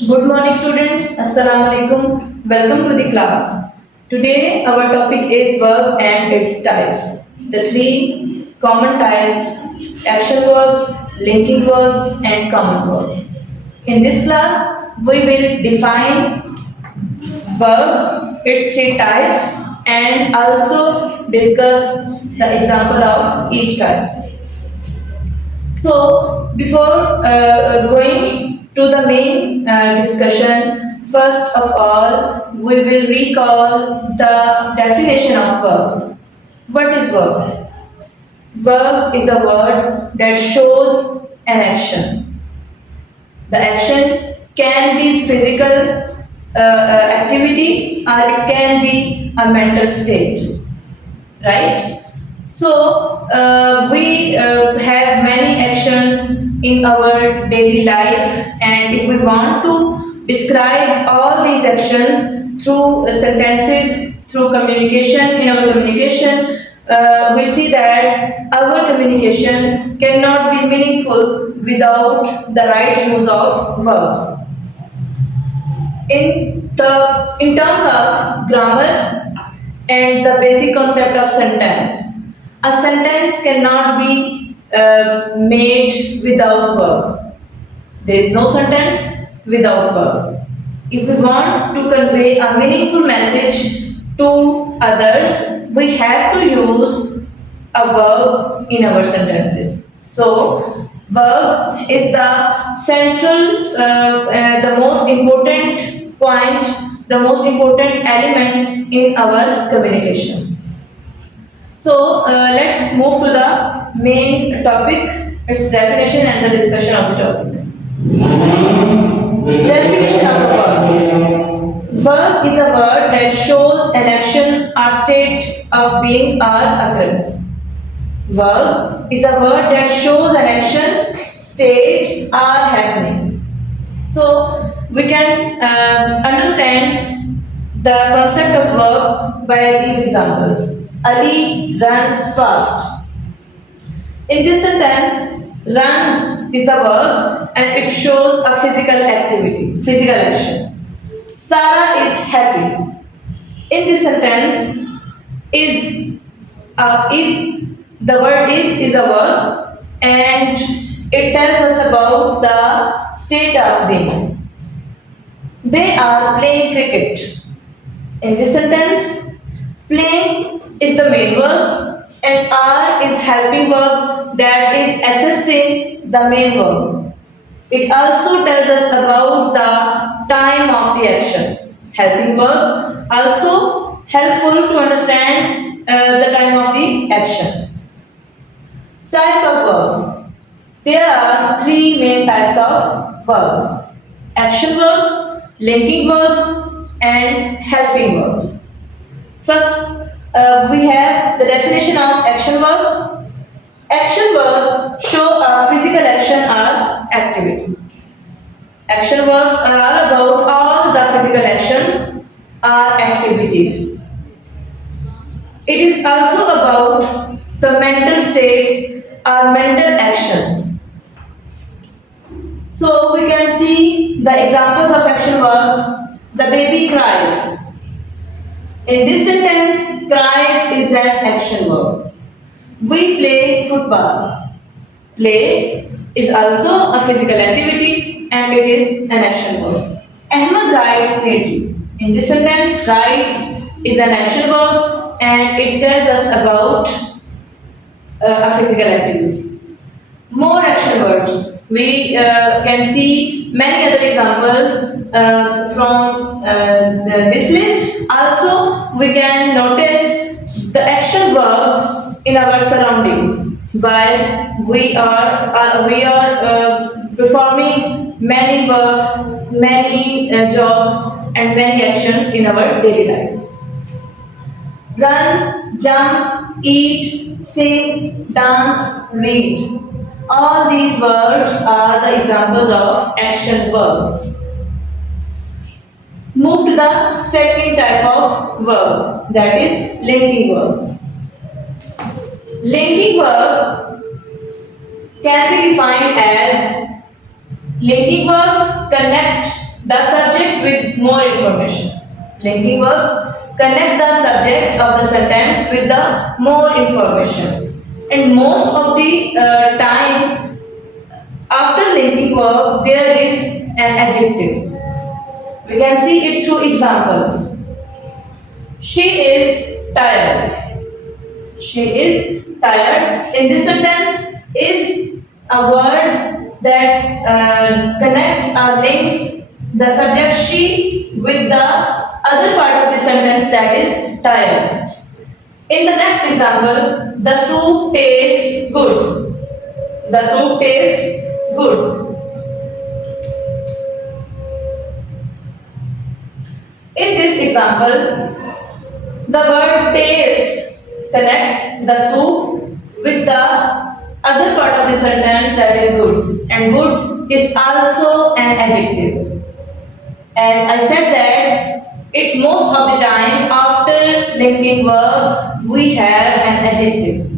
Good morning, students. Assalamu alaikum. Welcome to the class. Today, our topic is verb and its types. The three common types: action verbs, linking verbs, and common verbs. In this class, we will define verb, its three types, and also discuss the example of each type. So, before going to the main discussion, first of all, we will recall the definition of verb. What is verb? Verb is a word that shows an action. The action can be physical activity or it can be a mental state, right? So we have many actions in our daily life, and if we want to describe all these actions through sentences, through communication, in our communication, we see that our communication cannot be meaningful without the right use of verbs. In terms of grammar and the basic concept of sentence, a sentence cannot be made without verb. There is no sentence without verb. If we want to convey a meaningful message to others, we have to use a verb in our sentences. So, verb is the central, the most important point, the most important element in our communication. So, let's move to the main topic, its definition and the discussion of the topic. Definition of a verb. Verb is a word that shows an action or state of being or occurrence. Verb is a word that shows an action, state, or happening. So we can understand the concept of verb by these examples. Ali runs fast. In this sentence, runs is a verb and it shows a physical activity, physical action. Sarah is happy. In this sentence, is the word is a verb and it tells us about the state of being. They are playing cricket. In this sentence, playing is the main verb and are is helping verb that is assisting the main verb. It also tells us about the time of the action. Helping verb also helpful to understand the time of the action. Types of verbs. There are three main types of verbs: action verbs, linking verbs, and helping verbs. First, we have the definition of action verbs. Action verbs show a physical action or activity. Action verbs are all about all the physical actions or activities. It is also about the mental states or mental actions. So we can see the examples of action verbs. The baby cries. In this sentence, cries is an action verb. We play football. Play is also a physical activity and it is an action verb. Ahmed writes neatly. In this sentence, writes is an action verb and it tells us about a physical activity. More action verbs. We can see many other examples from this list. Also, we can notice the action verbs in our surroundings while we are performing many works, many jobs, and many actions in our daily life. Run, jump, eat, sing, dance, read. All these words are the examples of action verbs. Move to the second type of verb, that is linking verb. Linking verb can be defined as linking verbs connect the more information. Linking verbs connect the subject of the sentence with the more information. And most of the time after linking verb there is an adjective. We can see it through examples. She is tired. She is tired. In this sentence is a word that connects or links the subject she with the other part of the sentence, that is tired. In the next example, the soup tastes good. The soup tastes good. In this example, the word taste connects the soup with the other part of the sentence, that is good. And good is also an adjective. As I said that it most of the time after linking verb we have an adjective.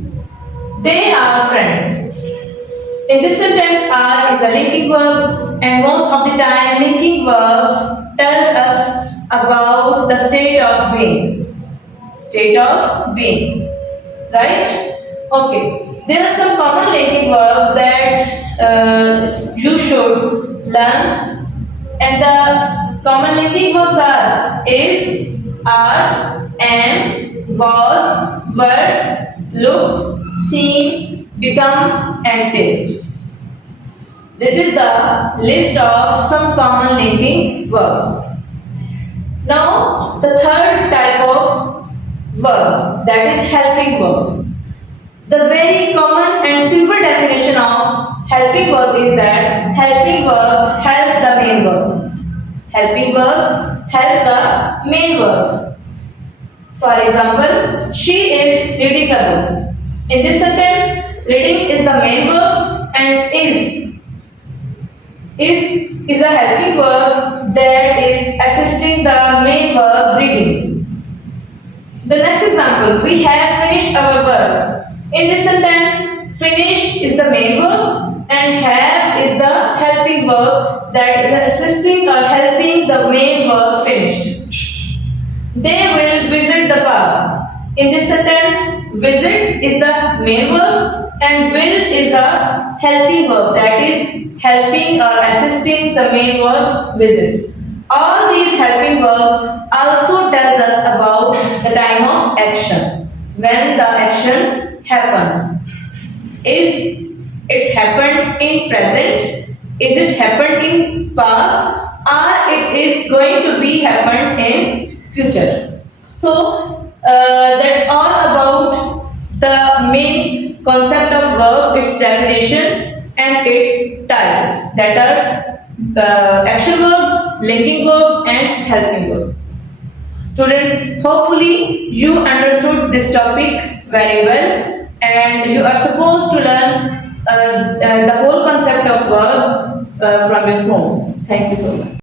They are friends. In this sentence are is a linking verb, and most of the time linking verbs tells us about the state of being. State of being. Right? Okay. There are some common linking verbs that you should learn, and the common linking verbs are is, are, am, was, were, look, seem, become, and taste. This is the list of some common linking verbs. Now, the third type of verbs, that is helping verbs. The very common and simple definition of helping verb is that helping verbs help the main verb. Helping verbs help the main verb. For example, she is reading a book. In this sentence, reading is the main verb and is a helping verb that is assisting the main verb reading. The next example, we have finished our work. In this sentence, finished is the main verb and have is the helping verb that is assisting or helping the main verb finished. They will visit the park. In this sentence, visit is the main verb and will is a helping verb that is helping or assisting the main verb visit. All these helping verbs also tells us about the time of action, when the action happens. Is it happened in present? Is it happened in past? Or it is going to be happened in future? So that's all about the main concept of verb, its definition and its types, that are action verb, linking verb and helping verb. Students, hopefully you understood this topic very well and you are supposed to learn the whole concept of verb from your home. Thank you so much.